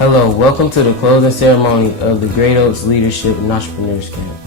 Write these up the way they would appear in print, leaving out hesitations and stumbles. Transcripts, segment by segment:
Hello, welcome to the closing ceremony of the Great Oaks Leadership and Entrepreneurs Camp.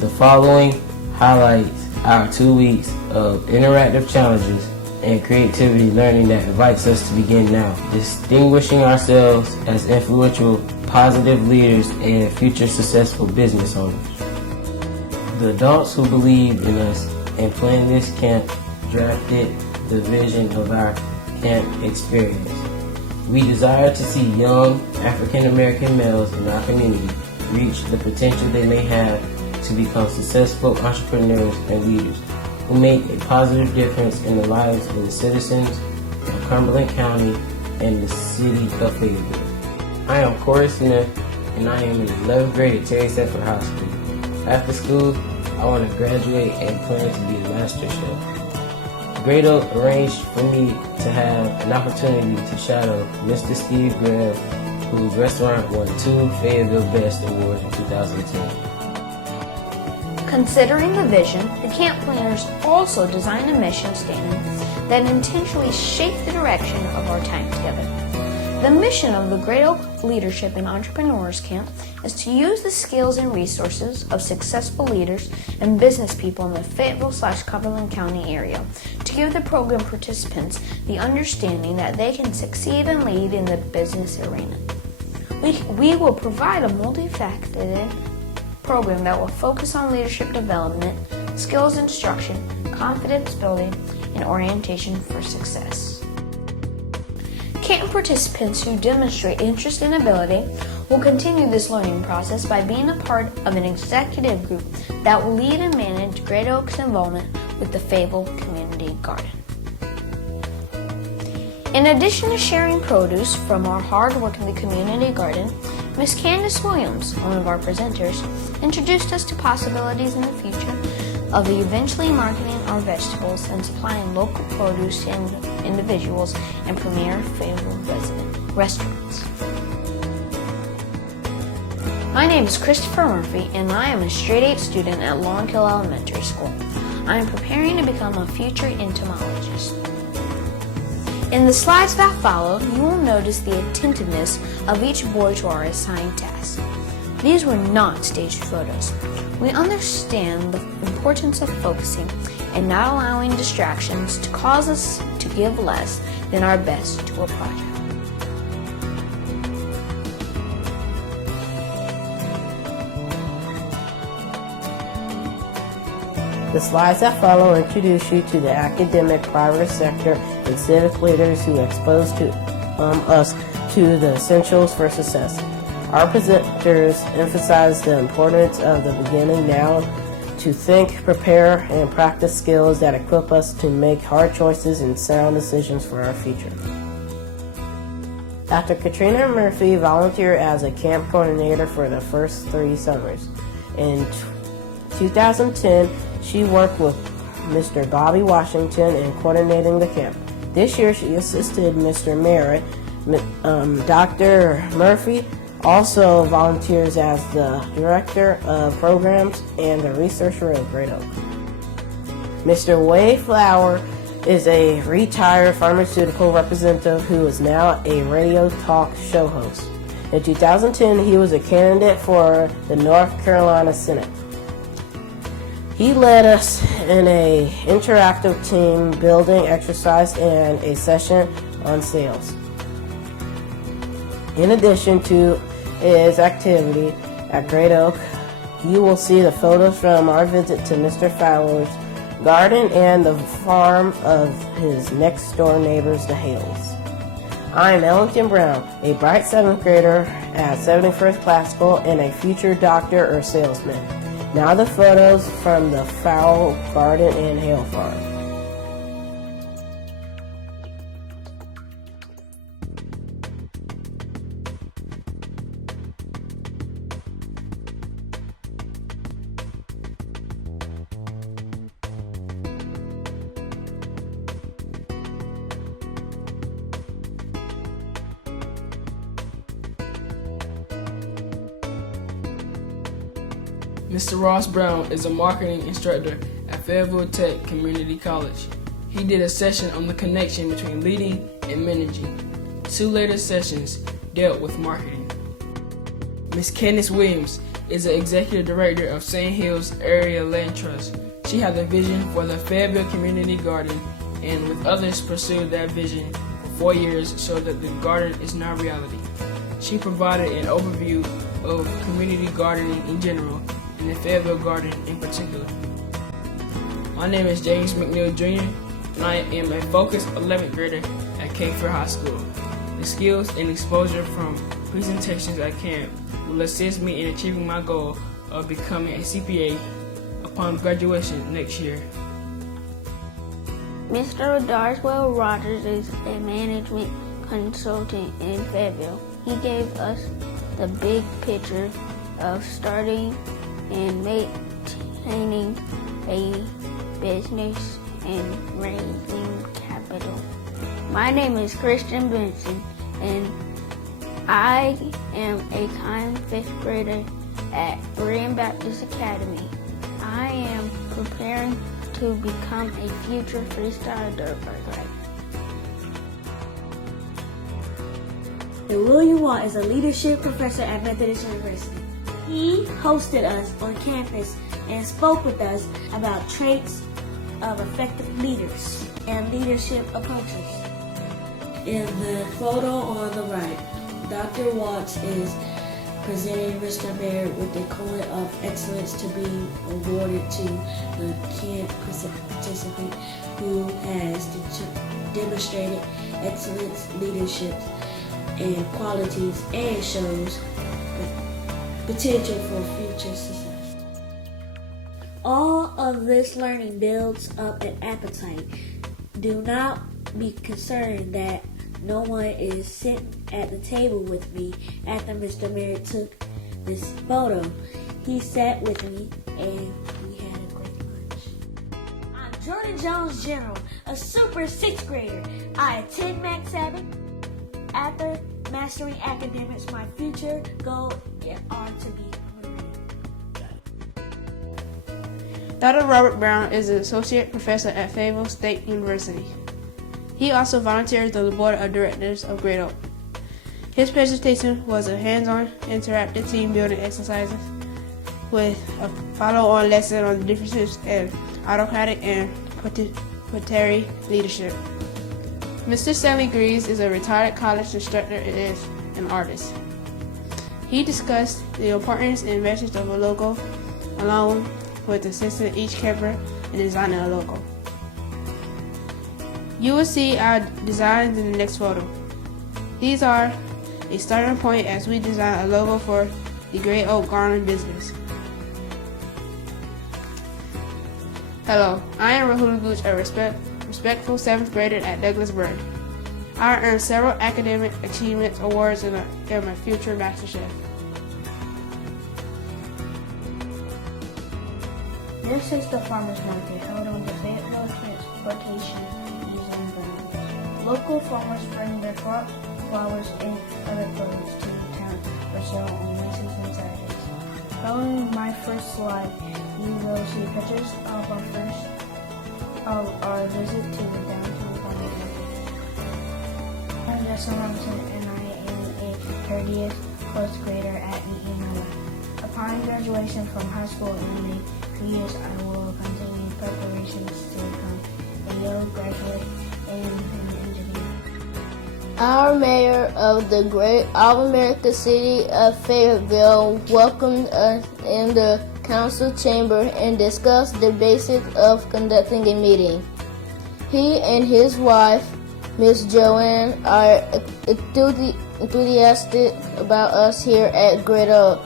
The following highlights our 2 weeks of interactive challenges and creativity learning that invites us to begin now, distinguishing ourselves as influential, positive leaders and future successful business owners. The adults who believed in us and planned this camp drafted the vision of our camp experience. We desire to see young African American males in our community reach the potential they may have to become successful entrepreneurs and leaders who make a positive difference in the lives of the citizens of Cumberland County and the city of Fayetteville. I am Corey Smith, and I am in 11th grade at Terry Stafford High School. After school, I want to graduate and plan to be a master chef. Great Oak arranged for me to have an opportunity to shadow Mr. Steve Graham, whose restaurant won 2 Fayetteville Best Awards in 2010. Considering the vision, the camp planners also designed a mission statement that intentionally shaped the direction of our time together. The mission of the Great Oak Leadership and Entrepreneurs Camp is to use the skills and resources of successful leaders and business people in the Fayetteville/Cumberland County area to give the program participants the understanding that they can succeed and lead in the business arena. We will provide a multifaceted program that will focus on leadership development, skills instruction, confidence building, and orientation for success. Camp participants who demonstrate interest and ability will continue this learning process by being a part of an executive group that will lead and manage Great Oak's involvement with the Fayetteville Community Garden. In addition to sharing produce from our hard work in the community garden, Ms. Candace Williams, one of our presenters, introduced us to possibilities in the future of eventually marketing our vegetables and supplying local produce to individuals and premier Fayetteville restaurants. My name is Christopher Murphy, and I am a straight 8 student at Long Hill Elementary School. I am preparing to become a future entomologist. In the slides that follow, you will notice the attentiveness of each boy to our assigned tasks. These were not staged photos. We understand the importance of focusing and not allowing distractions to cause us to give less than our best to a project. The slides that follow introduce you to the academic, private sector, and civic leaders who expose us to the essentials for success. Our presenters emphasize the importance of the beginning now to think, prepare, and practice skills that equip us to make hard choices and sound decisions for our future. Dr. Katrina Murphy volunteered as a camp coordinator for the first 3 summers. In 2010, she worked with Mr. Bobby Washington in coordinating the camp. This year, she assisted Mr. Merritt. Dr. Murphy also volunteers as the Director of Programs and the Researcher at Great Oak. Mr. Wade Flower is a retired pharmaceutical representative who is now a radio talk show host. In 2010, he was a candidate for the North Carolina Senate. He led us in an interactive team building exercise and a session on sales. In addition to his activity at Great Oak, you will see the photos from our visit to Mr. Fowler's garden and the farm of his next door neighbors, the Hales. I am Ellington Brown, a bright 7th grader at 71st Classical and a future doctor or salesman. Now the photos from the Fowler garden and Hale farm. Mr. Ross Brown is a marketing instructor at Fayetteville Tech Community College. He did a session on the connection between leading and managing. 2 later sessions dealt with marketing. Ms. Candace Williams is the Executive Director of Sand Hills Area Land Trust. She has a vision for the Fayetteville Community Garden and with others pursued that vision for 4 years so that the garden is now reality. She provided an overview of community gardening in general and the Fayetteville Garden in particular. My name is James McNeil Jr. and I am a focused 11th grader at Capefair High School. The skills and exposure from presentations at camp will assist me in achieving my goal of becoming a CPA upon graduation next year. Mr. Darswell Rogers is a management consultant in Fayetteville. He gave us the big picture of starting and maintaining a business and raising capital. My name is Christian Benson and I am a kind 5th grader at Berean Baptist Academy. I am preparing to become a future freestyle dirt bike rider. And William Watt is a leadership professor at Methodist University. He hosted us on campus and spoke with us about traits of effective leaders and leadership approaches. In the photo on the right, Dr. Watts is presenting Mr. Mayor with the Coin of Excellence to be awarded to the camp participant who has demonstrated excellence, leadership, and qualities and shows potential for future success. All of this learning builds up an appetite. Do not be concerned that no one is sitting at the table with me after Mr. Mayor took this photo. He sat with me and we had a great lunch. I'm Jordan Jones General, a super 6th grader. I attend Max 7. After mastering academics, my future goals are to be a Marine. Dr. Robert Brown is an associate professor at Fayetteville State University. He also volunteers on the board of directors of Great Oak. His presentation was a hands-on, interactive team-building exercises with a follow-on lesson on the differences in autocratic and participatory leadership. Mr. Stanley Greaves is a retired college instructor and is an artist. He discussed the importance and message of a logo along with assisting each camper in designing a logo. You will see our designs in the next photo. These are a starting point as we design a logo for the Great Oak Garden business. Hello, I am Rahul Gooch, a respectful 7th grader at Douglas Byrd. I earned several academic achievements awards and am a future master chef. This is the farmers market held on the Fayetteville Transportation Museum grounds. Local farmers bring their crops, flowers, and other produce to the town for sale on Wednesdays and Saturdays. Following my first slide, you will see pictures of our visit to the downtown farmers market. I'm Justin Robinson and I am a 30th 4th grader at Eaton. Upon graduation from high school in the 2 years, I will continue preparations to become a Yale graduate and an engineer. Our mayor of the great All-American city of Fayetteville welcomed us in the council chamber and discussed the basics of conducting a meeting. He and his wife, Miss Joanne, are enthusiastic about us here at Great Oak.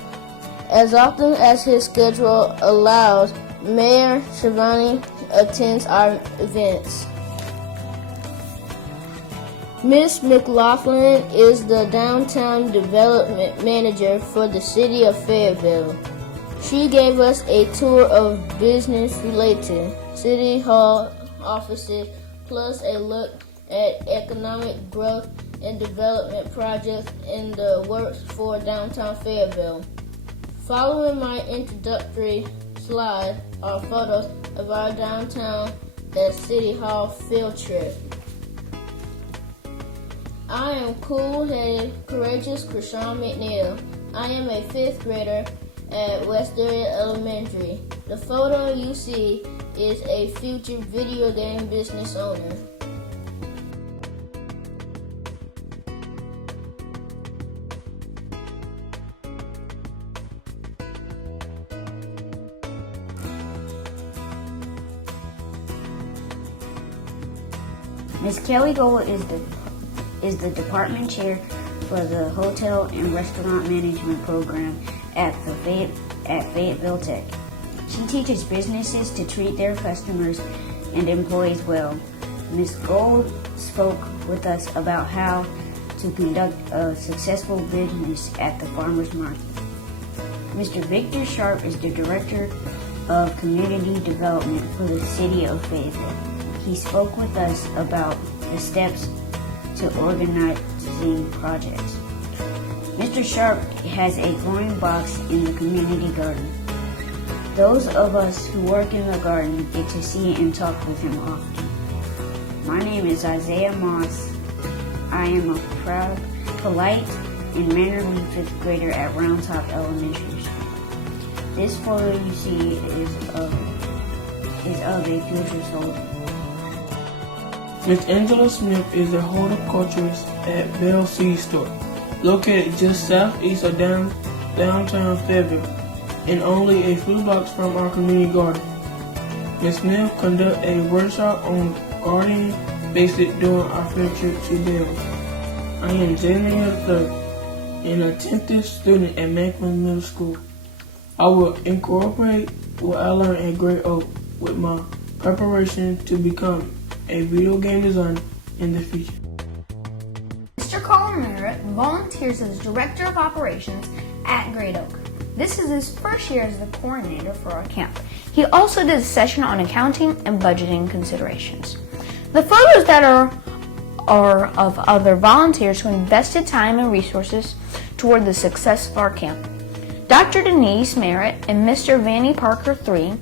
As often as his schedule allows, Mayor Shivani attends our events. Ms. McLaughlin is the downtown development manager for the city of Fayetteville. She gave us a tour of business-related city hall offices, plus a look at economic growth and development projects in the works for downtown Fayetteville. Following my introductory slide are photos of our downtown at City Hall field trip. I am cool-headed, courageous Krishan McNeil. I am a 5th grader at Westbury Elementary. The photo you see is a future video game business owner. Ms. Kelly Gold is the department chair for the Hotel and Restaurant Management program at Fayetteville Tech. She teaches businesses to treat their customers and employees well. Ms. Gold spoke with us about how to conduct a successful business at the farmers market. Mr. Victor Sharp is the director of community development for the city of Fayetteville. He spoke with us about the steps to organizing projects. Mr. Sharp has a growing box in the community garden. Those of us who work in the garden get to see and talk with him often. My name is Isaiah Moss. I am a proud, polite, and mannerly 5th grader at Round Top Elementary School. This photo you see is of a future soldier. Miss Angela Smith is a horticulturist at Bell Seed Store, located just southeast of downtown Fayetteville, and only a few blocks from our community garden. Ms. Smith conducted a workshop on gardening basics during our field trip to Bell. I am Jalen III, an attentive student at Macklin Middle School. I will incorporate what I learned at Grade Oak with my preparation to become a video game designer in the future. Mr. Colin Merritt volunteers as Director of Operations at Great Oak. This is his first year as the coordinator for our camp. He also did a session on accounting and budgeting considerations. The photos that are of other volunteers who invested time and resources toward the success of our camp. Dr. Denise Merritt and Mr. Vanny Parker III,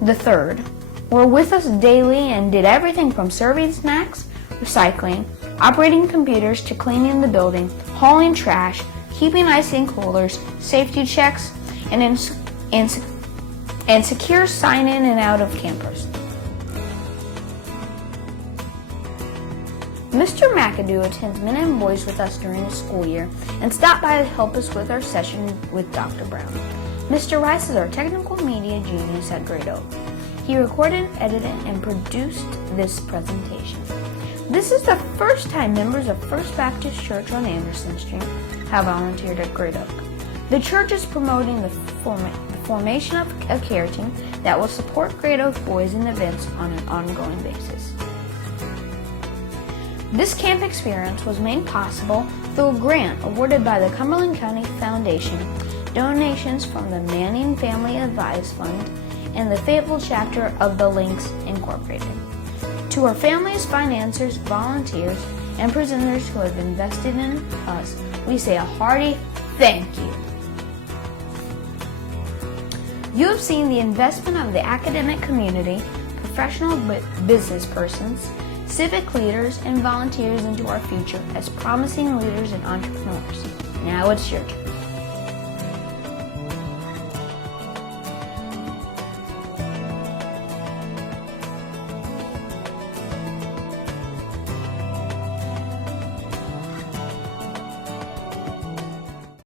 the third, were with us daily and did everything from serving snacks, recycling, operating computers to cleaning the building, hauling trash, keeping ice in coolers, safety checks, and secure sign in and out of campers. Mr. McAdoo attends Men and Boys with us during the school year and stopped by to help us with our session with Dr. Brown. Mr. Rice is our technical media genius at Great Oak. He recorded, edited, and produced this presentation. This is the first time members of First Baptist Church on Anderson Street have volunteered at Great Oak. The church is promoting the formation of a care team that will support Great Oak boys in events on an ongoing basis. This camp experience was made possible through a grant awarded by the Cumberland County Foundation, donations from the Manning Family Advice Fund, and the Fayetteville chapter of the Links Incorporated. To our families, financiers, volunteers, and presenters who have invested in us, we say a hearty thank you. You have seen the investment of the academic community, professional business persons, civic leaders, and volunteers into our future as promising leaders and entrepreneurs. Now it's your turn.